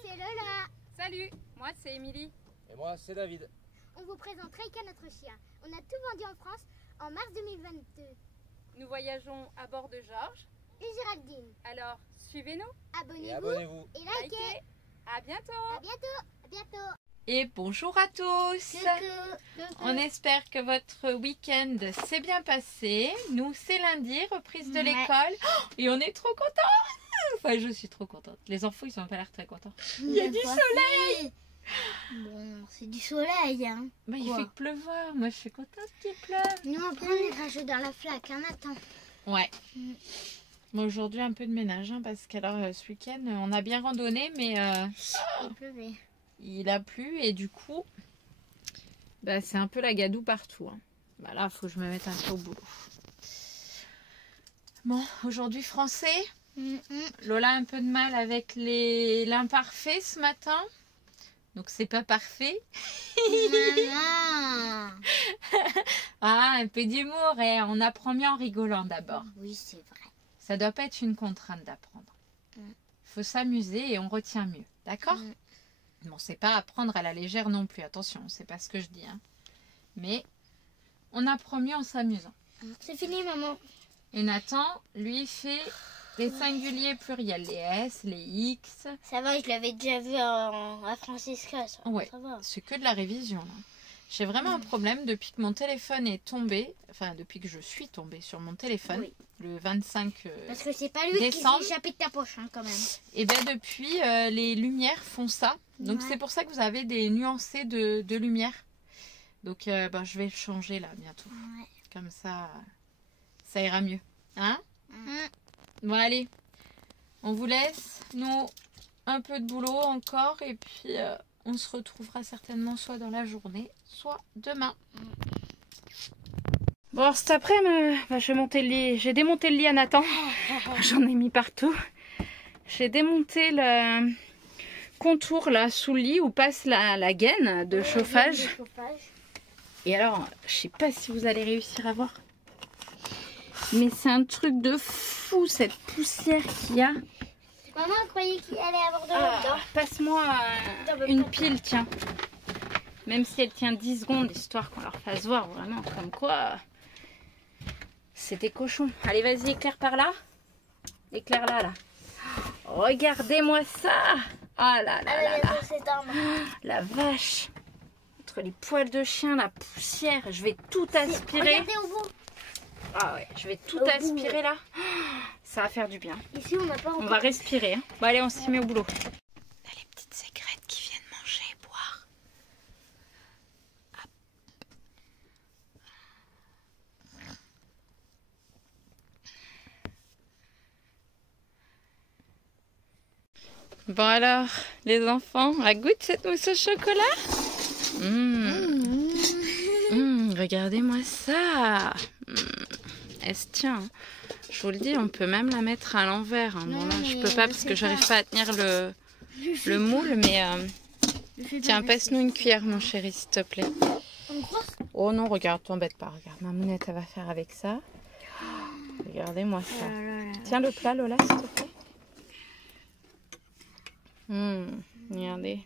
c'est Lola. Salut, moi c'est Émilie. Et moi c'est David. On vous présente Reika, notre chien. On a tout vendu en France en mars 2022. Nous voyageons à bord de Georges. Et Géraldine. Alors, suivez-nous. Abonnez-vous Abonnez-vous. et likez. À bientôt. À bientôt. À bientôt. Et bonjour à tous. Coucou. On espère que votre week-end s'est bien passé. Nous, c'est lundi, reprise de l'école. Oh, et on est trop contents. Enfin, je suis trop contente. Les enfants, ils ont pas l'air très contents. Il y a du soleil. Bon, c'est du soleil. Hein. Bah, il Quoi fait que pleuvoir. Moi, je suis contente qu'il pleuve. Nous, après, on ira jouer dans la flaque. Hein, attends. Ouais. Bon, aujourd'hui, un peu de ménage. Hein, parce qu'alors, ce week-end, on a bien randonné. Mais Il pleuvait. il a plu. Et du coup, bah, c'est un peu la gadoue partout. Hein. Bah, là, il faut que je me mette un peu au boulot. Bon, aujourd'hui, français. Lola a un peu de mal avec l'imparfait ce matin. Donc c'est pas parfait. Maman. Ah, un peu d'humour et on apprend mieux en rigolant d'abord. Oui, c'est vrai. Ça doit pas être une contrainte d'apprendre. Il faut s'amuser et on retient mieux. D'accord? Bon, c'est pas apprendre à la légère non plus. Attention, c'est pas ce que je dis. Hein. Mais on apprend mieux en s'amusant. C'est fini, maman. Et Nathan, lui, fait les singuliers pluriels, les S, les X. Ça va, je l'avais déjà vu à Francisca. Ça, Ouais, ça va. c'est que de la révision. Là. J'ai vraiment un problème depuis que mon téléphone est tombé, enfin depuis que je suis tombée sur mon téléphone, Oui. le 25 Parce que c'est pas lui décembre. qui s'est échappé de ta poche, hein, quand même. Et bien depuis, les lumières font ça. Donc Ouais. c'est pour ça que vous avez des nuancés de lumière. Donc ben, je vais le changer là bientôt. Ouais. Comme ça ira mieux. Hein? Bon allez, on vous laisse. Nous, un peu de boulot encore. Et puis on se retrouvera certainement soit dans la journée, soit demain. Bon, alors, cet après-midi, j'ai démonté le lit à Nathan. J'en ai mis partout. J'ai démonté le contour là sous le lit où passe la gaine de chauffage. Et alors, je sais pas si vous allez réussir à voir. Mais c'est un truc de fou cette poussière qu'il y a. Maman croyait qu'il allait avoir de l'eau dedans. Passe-moi une pile, tiens. Même si elle tient 10 secondes, histoire qu'on leur fasse voir vraiment comme quoi c'était cochon. Allez, vas-y, éclaire par là. Éclaire là, là. Regardez-moi ça. Ah là là là là. La vache. Entre les poils de chien, la poussière, je vais tout aspirer. Regardez au bout. Ah ouais, je vais tout Au bout. aspirer là. Ça va faire du bien. Ici, on n'a pas On encore. va respirer. Hein. Bon, allez, on s'y met au boulot. On a les petites sécrètes qui viennent manger et boire. Hop. Bon alors, les enfants, à goût cette mousse au chocolat. Regardez-moi ça. Elle se tient. Hein. Je vous le dis, on peut même la mettre à l'envers. Hein. Bon, là, je peux pas parce que j'arrive pas à tenir le moule, mais tiens, passe-nous une cuillère, mon chéri, s'il te plaît. Oh non, regarde, t'embête pas. Regarde, ma mounette, elle va faire avec ça. Regardez-moi ça. Tiens le plat, Lola, s'il te plaît. Regardez.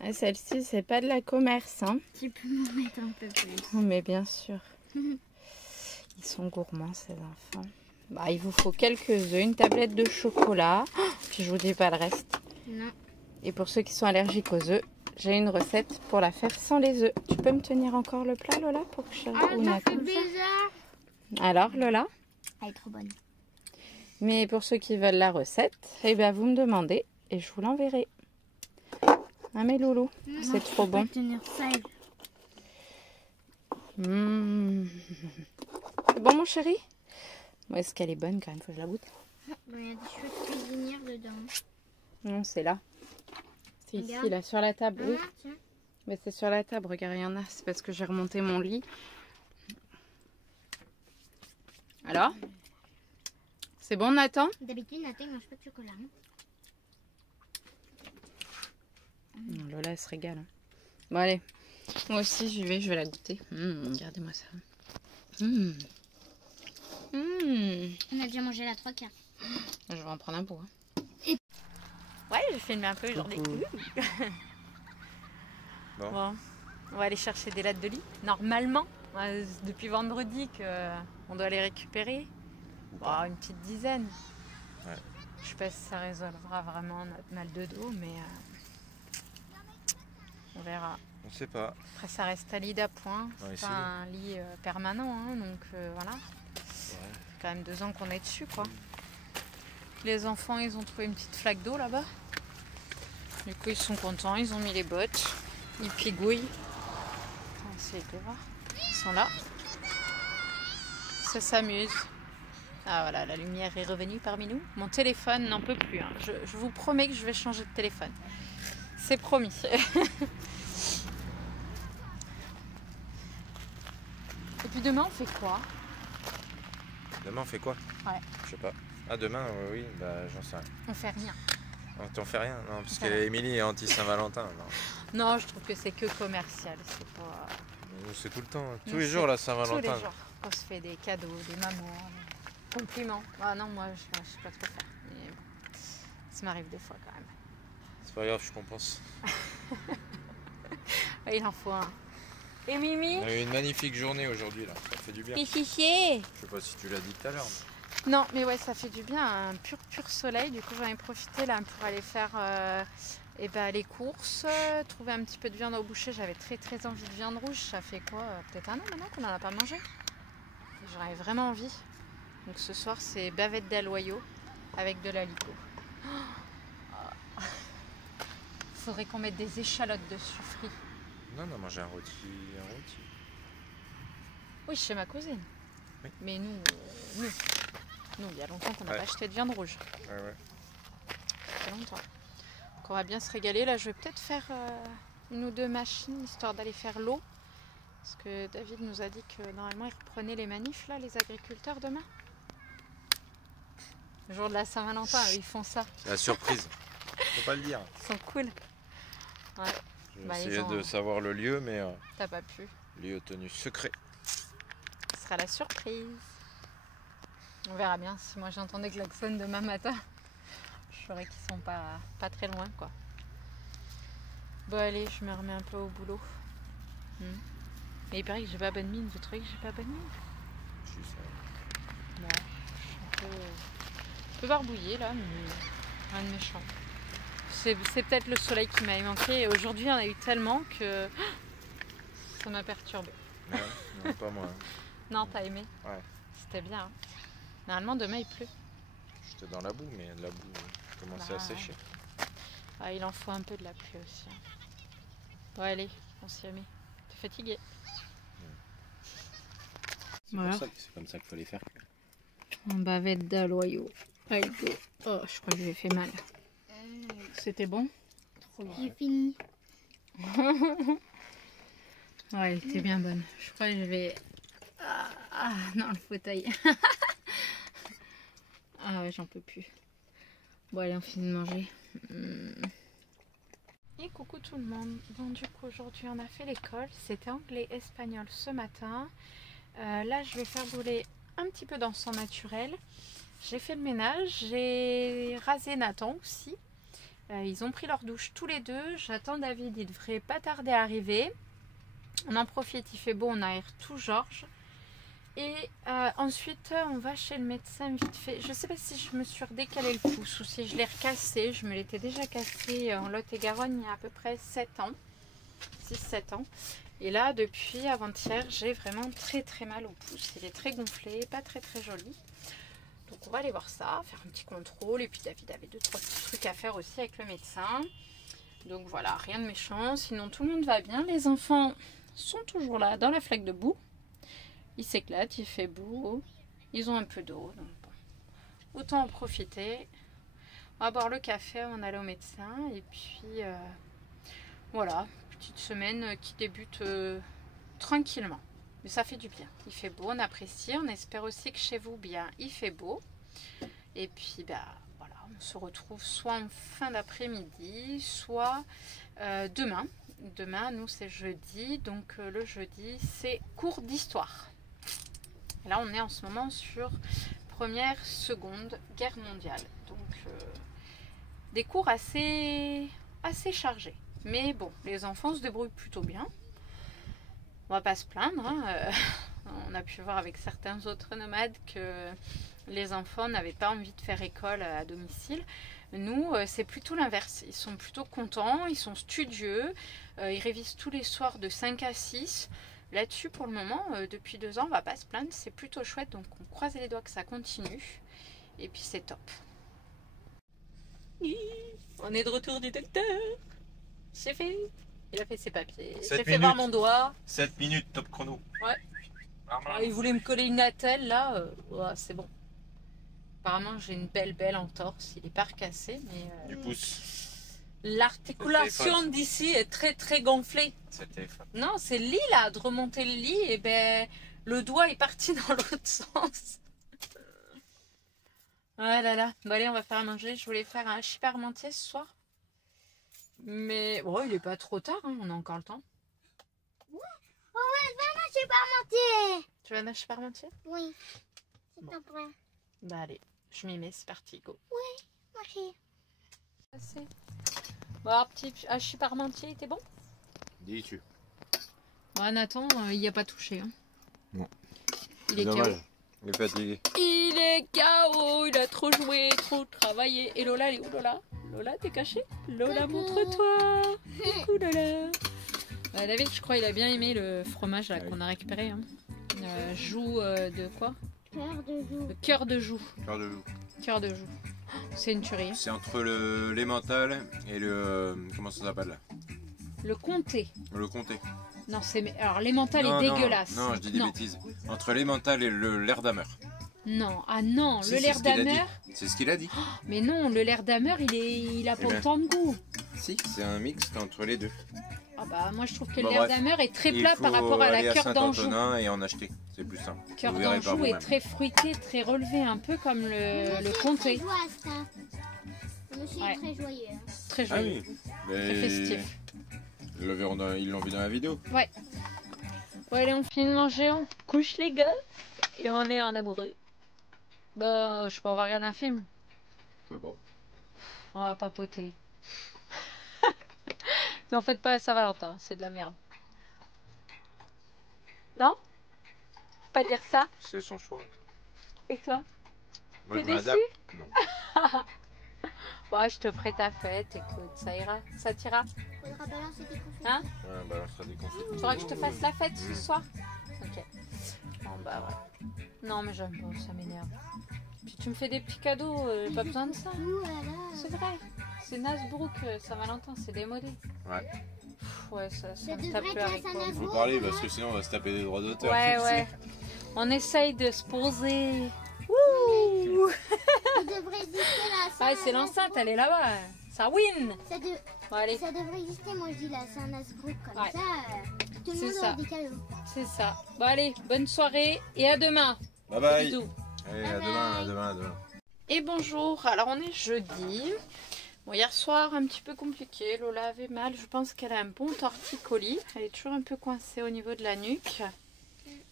Ah, celle-ci, c'est pas de la commerce. Hein. Tu peux m'en mettre un peu plus. Oh, mais bien sûr. Ils sont gourmands, ces enfants. Bah, il vous faut quelques œufs, une tablette de chocolat. Oh, puis je vous dis pas le reste. Non. Et pour ceux qui sont allergiques aux œufs, j'ai une recette pour la faire sans les œufs. Tu peux me tenir encore le plat, Lola, pour que je... Ah, ça fait bizarre. Alors, Lola? Elle est trop bonne. Mais pour ceux qui veulent la recette, eh ben, vous me demandez et je vous l'enverrai. Ah, mes loulous, c'est trop bon. Tenir ça. C'est bon, mon chéri? Bon, est-ce qu'elle est bonne quand même? Faut que je la goûte. Il y a des chouettes cuisinières dedans. Non, c'est là. C'est ici, Regarde. là, sur la table. Oui. Tiens. Mais c'est sur la table, regarde, il y en a. C'est parce que j'ai remonté mon lit. Alors? C'est bon, Nathan? D'habitude, Nathan ne mange pas de chocolat. Lola, elle se régale. Hein. Bon, allez. Moi aussi, j'y vais, je vais la goûter. Regardez-moi ça. On a déjà mangé la 3/4. Je vais en prendre un bout. Hein. Ouais, j'ai filmé un peu aujourd'hui. Bon, on va aller chercher des lattes de lit. Normalement, depuis vendredi qu'on doit les récupérer. Bon, une petite dizaine. Ouais. Je sais pas si ça résolvera vraiment notre mal de dos, mais on verra. On sait pas. Après, ça reste un lit d'appoint. C'est pas un lit permanent, hein, donc voilà. Ouais. Ça fait quand même 2 ans qu'on est dessus, quoi. Les enfants, ils ont trouvé une petite flaque d'eau là-bas. Du coup, ils sont contents, ils ont mis les bottes. Ils pigouillent. On va essayer de les voir. Ils sont là. Ça s'amuse. Ah voilà, la lumière est revenue parmi nous. Mon téléphone n'en peut plus. Hein. Je vous promets que je vais changer de téléphone. C'est promis. Et puis demain, on fait quoi? Demain, on fait quoi? Ouais. Je sais pas. Ah, demain, oui, bah j'en sais rien. On fait rien. Non, t'en fais rien? Non, parce qu'Émilie est anti-Saint-Valentin. Non, je trouve que c'est que commercial. C'est pas... Nous, c'est tout le temps. Tous les jours, la Saint-Valentin. Tous les jours. On se fait des cadeaux, des mamans, des compliments. Ah non, moi, je sais pas trop faire. Mais ça m'arrive des fois quand même. C'est pas grave, je compense. Ouais, il en faut un. Et Mimi? On a eu une magnifique journée aujourd'hui, là. Ça fait du bien. Pichichier. Je sais pas si tu l'as dit tout à l'heure. Mais... Non, mais ouais, ça fait du bien. Un pur soleil. Du coup, j'en ai profité là pour aller faire les courses, trouver un petit peu de viande au boucher. J'avais très envie de viande rouge. Ça fait quoi? Peut-être 1 an maintenant qu'on n'en a pas mangé. J'en avais vraiment envie. Donc ce soir, c'est bavette d'aloyau avec de l'alico. Faudrait qu'on mette des échalotes dessus frites. Non, on a mangé un rôti. Oui, chez ma cousine. Oui. Mais nous, il y a longtemps qu'on n'a pas acheté de viande rouge. Ouais. Ça fait longtemps. Donc on va bien se régaler. Là, je vais peut-être faire 1 ou 2 machines, histoire d'aller faire l'eau. Parce que David nous a dit que normalement, ils reprenaient les manifs, là, les agriculteurs, demain. Le jour de la Saint-Valentin, ils font ça. C'est la surprise. Faut pas le dire. Ils sont cool. Ouais. J'ai essayé de savoir le lieu, mais... T'as pas pu. Lieu tenu secret. Ce sera la surprise. On verra bien. Si moi j'entendais klaxon demain matin, je saurais qu'ils sont pas très loin, quoi. Bon allez, je me remets un peu au boulot. Mais il paraît que j'ai pas bonne mine. Vous trouvez que j'ai pas bonne mine? Je suis ça. Ouais, je suis un peu barbouillée là, mais rien de méchant. C'est peut-être le soleil qui m'a manqué. Et aujourd'hui, il y en a eu tellement que ça m'a perturbée. Ouais, non, pas moi. Non, t'as aimé? Ouais. C'était bien. Hein. Normalement, demain, il pleut. J'étais dans la boue, mais la boue commençait à sécher. Ah, il en faut un peu de la pluie aussi. Hein. Bon, allez, on s'y remet. T'es fatiguée? Voilà. C'est comme ça qu'il faut les faire. En bavette d'aloyau. Allez, go. Oh, je crois que j'ai fait mal. C'était bon? J'ai fini. Ouais, elle était bien bonne. Je crois que je vais... non, le fauteuil. Ah ouais, j'en peux plus. Bon, allez, on finit de manger. Et coucou tout le monde. Bon, du coup, aujourd'hui, on a fait l'école. C'était anglais-espagnol ce matin. Là, je vais faire brûler un petit peu d'encens naturel. J'ai fait le ménage. J'ai rasé Nathan aussi. Ils ont pris leur douche tous les deux. J'attends David, il devrait pas tarder à arriver. On en profite, il fait beau, on aère tout Georges. Et ensuite, on va chez le médecin vite fait. Je sais pas si je me suis redécalé le pouce ou si je l'ai recassé. Je me l'étais déjà cassé en Lot-et-Garonne il y a à peu près 7 ans. 6-7 ans. Et là, depuis avant-hier, j'ai vraiment très mal au pouce. Il est très gonflé, pas très joli. Donc on va aller voir ça, faire un petit contrôle. Et puis David avait 2-3 petits trucs à faire aussi avec le médecin. Donc voilà, rien de méchant. Sinon tout le monde va bien. Les enfants sont toujours là dans la flaque de boue. Ils s'éclatent, il fait beau. Ils ont un peu d'eau. Donc bon, autant en profiter. On va boire le café avant d'aller au médecin. Et puis voilà, petite semaine qui débute tranquillement. Mais ça fait du bien. Il fait beau, on apprécie. On espère aussi que chez vous, bien, il fait beau. Et puis, voilà, on se retrouve soit en fin d'après-midi, soit demain. Demain, nous, c'est jeudi. Donc, le jeudi, c'est cours d'histoire. Là, on est en ce moment sur Première, Seconde Guerre mondiale. Donc, des cours assez chargés. Mais bon, les enfants se débrouillent plutôt bien. On va pas se plaindre. Hein. On a pu voir avec certains autres nomades que les enfants n'avaient pas envie de faire école à domicile. Nous, c'est plutôt l'inverse. Ils sont plutôt contents, ils sont studieux, ils révisent tous les soirs de 5 à 6. Là-dessus, pour le moment, depuis 2 ans, on va pas se plaindre. C'est plutôt chouette, donc on croise les doigts que ça continue. Et puis c'est top. On est de retour du docteur. C'est fait. Il a fait ses papiers. J'ai fait voir mon doigt. 7 minutes top chrono. Ouais. Il voulait me coller une attelle là. Ouais, c'est bon. Apparemment, j'ai une belle entorse. Il est pas recassé, mais. Du pouce. L'articulation d'ici est très gonflée. C'est le téléphone. Non, c'est le lit là. De remonter le lit, et ben le doigt est parti dans l'autre sens. Ah là là. Bon, allez, on va faire à manger. Je voulais faire un hachis parmentier ce soir. Mais bon, il est pas trop tard, hein, on a encore le temps. Ouais, je vais parmentier. Tu veux un hachis parmentier? Oui, c'est un point. Bah allez, je m'y mets, c'est parti, go. Oui, Assez. Bon, alors, petit hachis parmentier, il était bon? Dis-tu. Bon, Nathan, il n'y a pas touché. Hein. Non. Il est Dommage. KO. Il est fatigué. Il est KO, il a trop joué, trop travaillé. Et Lola, elle est où Lola? Lola, t'es cachée? Lola, montre-toi. Coucou Lola. David, je crois il a bien aimé le fromage là qu'on a récupéré. Hein. Joue de quoi? Cœur de joue. Le cœur de joue. Cœur de joue. Cœur de joue. Oh, c'est une tuerie. Hein. C'est entre l'emmental et le... comment ça s'appelle là? Le comté. Le comté. Non, c'est... Alors, l'emmental est dégueulasse. Non, je dis des bêtises. Entre l'emmental et le l'air-d'Amer. Non, ah non, Si, le c'est ce qu'il a l'air-d'Amer... dit. C'est ce qu'il a dit. Mais non, le l'air-d'Amer, il a pas autant de goût. Si, c'est un mix entre les deux. Ah bah, moi je trouve que Bon, le l'air-d'Amer est très plat par rapport à la cœur d'Anjou. Et en acheter, c'est plus simple. Cœur Vous verrez par d'Anjou est vous-même. très fruité, très relevé, un peu comme le comté. Le monsieur Ouais. est très joyeux. Hein. Très Ah joli, oui. très Mais... festif. Ils l'ont vu dans la vidéo. Ouais. Bon, allez, on finit de manger, on couche les gars. Et on est en amoureux. Bah, je sais pas, on va regarder un film. C'est bon. On va papoter. N'en faites pas à Saint-Valentin, c'est de la merde. Non? Faut pas dire ça. C'est son choix. Et toi? Moi, T'es je déçu? m'adapte. Non. Bon, je te ferai ta fête, écoute, ça ira, ça t'ira. Faudra balancer tes confettis. Hein? Ouais, bah, on sera des conflits. Faudra que je te fasse la fête ce soir? Ok. Bon, bah ouais. Non, mais j'aime pas, ça m'énerve. Puis tu me fais des petits cadeaux, pas besoin de ça. Ouh là là. C'est vrai. C'est Nasbrook, Saint-Valentin, c'est démodé. Ouais. Pff, ouais, ça Ça me tape devrait le être haricot. la Saint-Nasbrook. Faut parler parce que sinon on va se taper des droits d'auteur. Ouais, tu ouais. sais. On essaye de se poser. Wouh! Ça devrait exister là. Ah, c'est l'enceinte, elle est là-bas. Ça win! Ça, de... Bon, allez, ça devrait exister, moi je dis la Saint-Nasbrook comme Ouais. ça. Tout le C'est monde ça. aura des cadeaux. c'est ça. Bon, allez, bonne soirée et à demain. Bye bye. Bisous. Allez, Bye à bye. demain, à demain, à demain. Et bonjour, alors on est jeudi. Bon, hier soir, un petit peu compliqué. Lola avait mal, je pense qu'elle a un bon torticolis. Elle est toujours un peu coincée au niveau de la nuque.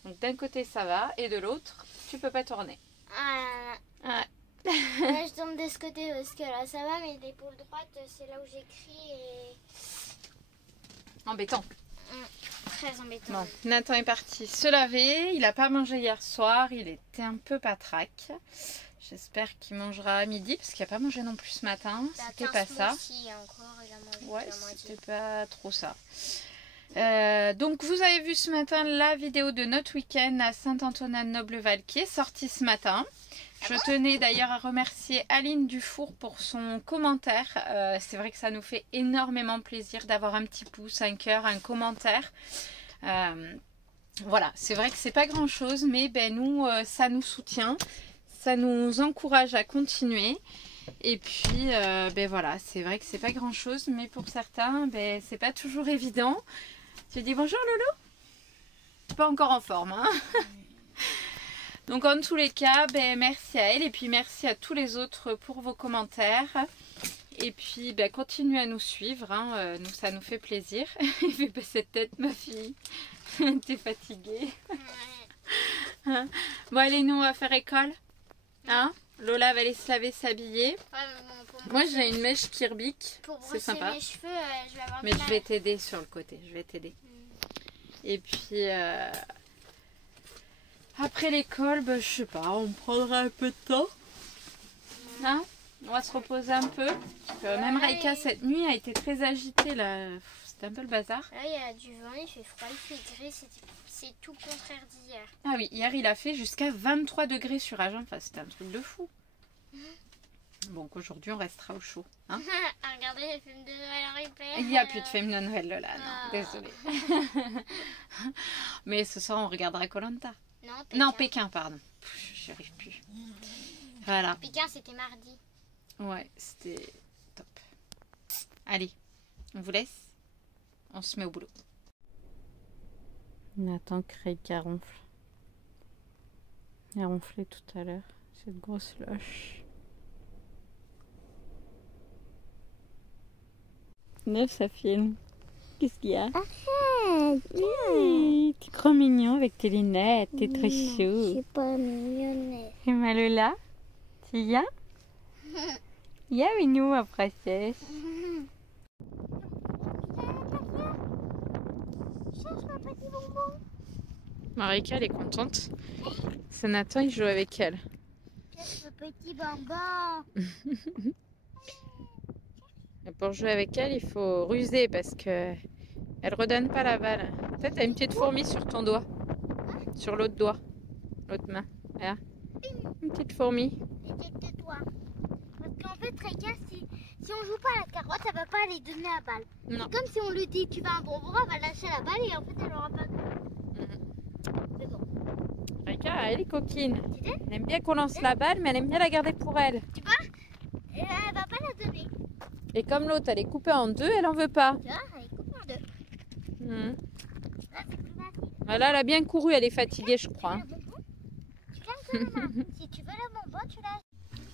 Donc d'un côté ça va, et de l'autre, tu peux pas tourner. Ah, Ouais. là, je tombe de ce côté parce que là ça va, mais l'épaule droite, c'est là où j'écris et Embêtant. très embêtant. Bon, Nathan est parti se laver. Il n'a pas mangé hier soir, il était un peu patraque. J'espère qu'il mangera à midi, parce qu'il n'a pas mangé non plus ce matin. Bah, C'était pas ça. Encore, il a mangé Ouais, la moitié. c'était pas trop ça. Donc vous avez vu ce matin la vidéo de notre week-end à Saint-Antonin-de-Nobleval qui est sortie ce matin. Je tenais d'ailleurs à remercier Aline Dufour pour son commentaire. C'est vrai que ça nous fait énormément plaisir d'avoir un petit pouce, un cœur, un commentaire. Voilà, c'est vrai que c'est pas grand chose, mais ben, nous, ça nous soutient. Ça nous encourage à continuer. Et puis, ben voilà, c'est vrai que c'est pas grand chose, mais pour certains, ben, c'est pas toujours évident. Tu dis bonjour Loulou? Pas encore en forme, hein? Donc en tous les cas, ben, merci à elle et puis merci à tous les autres pour vos commentaires. Et puis ben, continuez à nous suivre, hein. Nous, ça nous fait plaisir. Fais pas cette tête ma fille, t'es fatiguée. Hein? Bon allez, nous on va faire école. Hein? Lola va aller se laver, s'habiller. Ouais, mais bon, pour Moi j'ai une mèche Kirbic, pour c'est brosser sympa. mes cheveux, je vais avoir Mais du je mal. vais t'aider sur le côté, je vais t'aider. Et puis après l'école, bah, je sais pas, on prendra un peu de temps. Hein? On va se reposer un peu. Parce que même Raika cette nuit a été très agitée là. C'était un peu le bazar. Là, il y a du vent, il fait froid, il fait gris, c'est tout le contraire d'hier. Ah oui, hier il a fait jusqu'à 23 degrés sur Agen. Enfin, c'était un truc de fou. Donc aujourd'hui on restera au chaud. Hein? Regardez les films de Noël en replay. Il n'y a plus de film de Noël Lola, non, désolée. Mais ce soir on regardera Koh-Lanta. Non, Pékin. Non, Pékin, pardon. J'y arrive plus. Voilà. Pékin, c'était mardi. Ouais, c'était top. Allez, on vous laisse. On se met au boulot. On attend que Raika ronfle. Il a ronflé tout à l'heure. Cette grosse loche. Neuf, ça filme. Qu'est-ce qu'il y a? Oui, t'es trop mignon avec tes lunettes. T'es très chou. Je suis pas mignonnette. Et ma Lola, tu y as? Ya, minou, ma princesse. Cherche ma petit bonbon. Marika, elle est contente. C'est Nathan, il joue avec elle. Cherche ma petit bonbon. Et pour jouer avec elle, il faut ruser parce que elle redonne pas la balle. Peut-être t'as une petite fourmi sur ton doigt. Sur l'autre doigt. L'autre main. Là. Une petite fourmi. C'était de toi. Parce qu'en fait, Raika, si on joue pas à la carotte, elle va pas aller donner la balle. Non. Comme si on lui dit tu vas un bonbon, elle va lâcher la balle et en fait elle aura pas de. Mais bon. Raika, elle est coquine. Elle aime bien qu'on lance la balle, mais elle aime bien la garder pour elle. Tu vois, elle va pas la donner. Et comme l'autre, elle est coupée en deux, elle en veut pas. Tu vois, elle est coupée en deux. Mhm. Là, c'est plus facile. Voilà, elle a bien couru, elle est fatiguée, je crois. Tu veux le bonbon? Tu calmes ta main. Si tu veux le bonbon, tu lâches.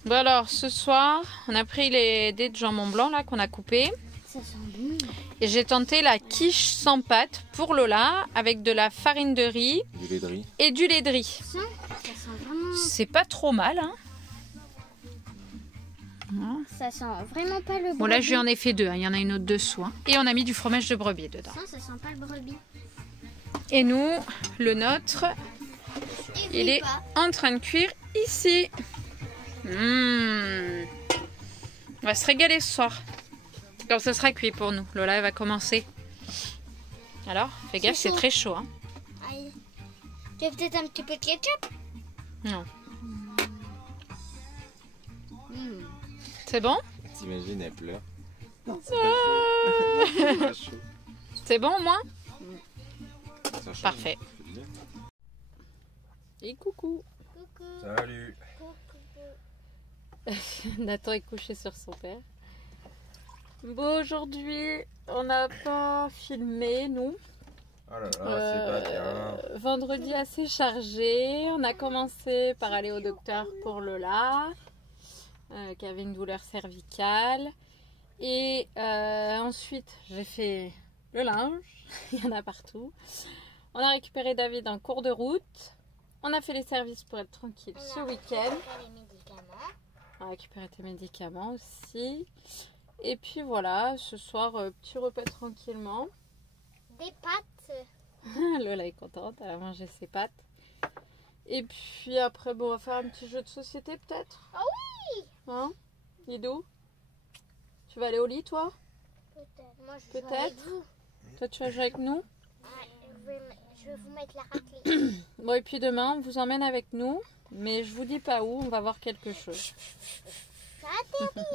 Bon alors, ce soir, on a pris les dés de jambon blanc là qu'on a coupés. Ça sent bon. Et j'ai tenté la quiche sans pâte pour Lola avec de la farine de riz Du lait de riz. et du lait de riz. Ça sent vraiment. C'est pas trop mal, hein. Ça sent vraiment pas le Bon là, je lui en ai fait deux, hein. Il y en a une autre dessous. Hein. Et on a mis du fromage de brebis dedans. Ça sent pas le brebis. Et nous, le nôtre, il est en train de cuire ici. On va se régaler ce soir. Quand ce sera cuit pour nous. Lola, elle va commencer. Alors, fais gaffe, c'est chaud. très chaud. Hein. Aïe. Tu veux peut-être un petit peu de ketchup? Non. C'est bon? T'imagines, elle pleure. C'est bon au moins? Ça change. Parfait. Et coucou. Coucou. Salut. Nathan est couché sur son père. Bon, aujourd'hui, on n'a pas filmé, nous. Oh là là, c'est pas bien. Vendredi assez chargé. On a commencé par aller au docteur pour Lola, qui avait une douleur cervicale. Et ensuite, j'ai fait le linge. Il y en a partout. On a récupéré David en cours de route. On a fait les services pour être tranquille ce week-end. On a récupéré tes médicaments aussi. Et puis voilà, ce soir, petit repas tranquillement. Des pâtes. Lola est contente, elle a mangé ses pâtes. Et puis après, bon, on va faire un petit jeu de société peut-être. Ah oui. Hein, Lidou? Tu vas aller au lit, toi? Peut-être. Moi, je Peut-être. joue avec vous. Toi, tu vas jouer avec nous? Je vais vous mettre la raclée. Bon, et puis demain, on vous emmène avec nous. Mais je vous dis pas où, on va voir quelque chose. Interdit.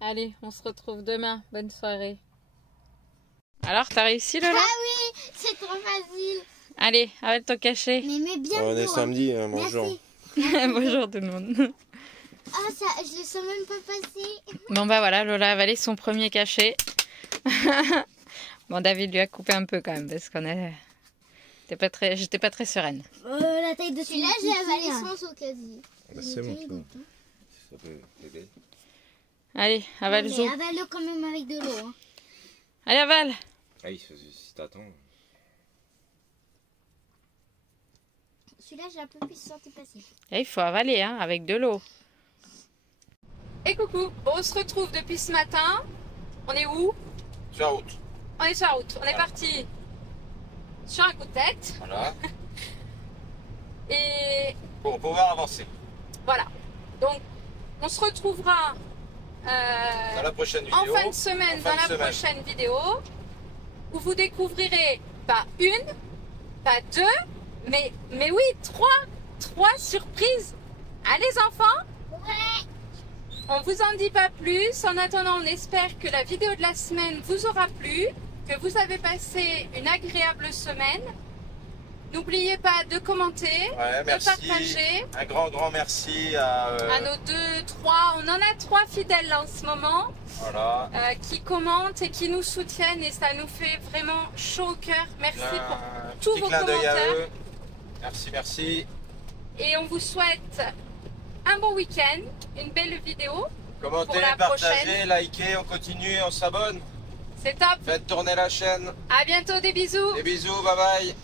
Allez, on se retrouve demain. Bonne soirée. Alors, t'as réussi, Lola? Ah oui, c'est trop facile. Allez, arrête ton cachet. Mais mets bien On est le doigt. samedi, bonjour. Merci. Bonjour tout le monde. Ah, ça, je le sens même pas passer. Bon bah voilà, Lola a avalé son premier cachet. Bon, David lui a coupé un peu quand même parce qu'on est... J'étais pas très sereine. La taille de celui-là, j'ai avalé sans quasi. Bah, c'est bon, ça. Ça peut aider. Allez, avale Zou. Avale-le quand même avec de l'eau. Hein. Allez, avale. Ah oui, si t'attends. Celui-là, j'ai un peu plus senti passer. Et il faut avaler, hein, avec de l'eau. Et coucou, on se retrouve depuis ce matin. On est où? Sur la route. On est sur la route. On est parti sur un coup de tête. Voilà. Et Pour pouvoir avancer. voilà. Donc, on se retrouvera Dans la prochaine vidéo. en fin de semaine dans la prochaine vidéo où vous découvrirez pas une, pas deux, mais oui, trois surprises. Ah les enfants? Ouais. On vous en dit pas plus. En attendant, on espère que la vidéo de la semaine vous aura plu, que vous avez passé une agréable semaine. N'oubliez pas de commenter, Ouais, de merci. partager. Un grand merci à À nos 2, 3, on en a 3 fidèles là en ce moment voilà. qui commentent et qui nous soutiennent et ça nous fait vraiment chaud au cœur. Merci pour Un tous petit vos clin d'œil à commentaires. eux. Merci. Et on vous souhaite un bon week-end, une belle vidéo. Commentez, Pour la partagez, prochaine. likez, on continue, on s'abonne. C'est top. Faites tourner la chaîne. À bientôt, des bisous. Des bisous, bye bye.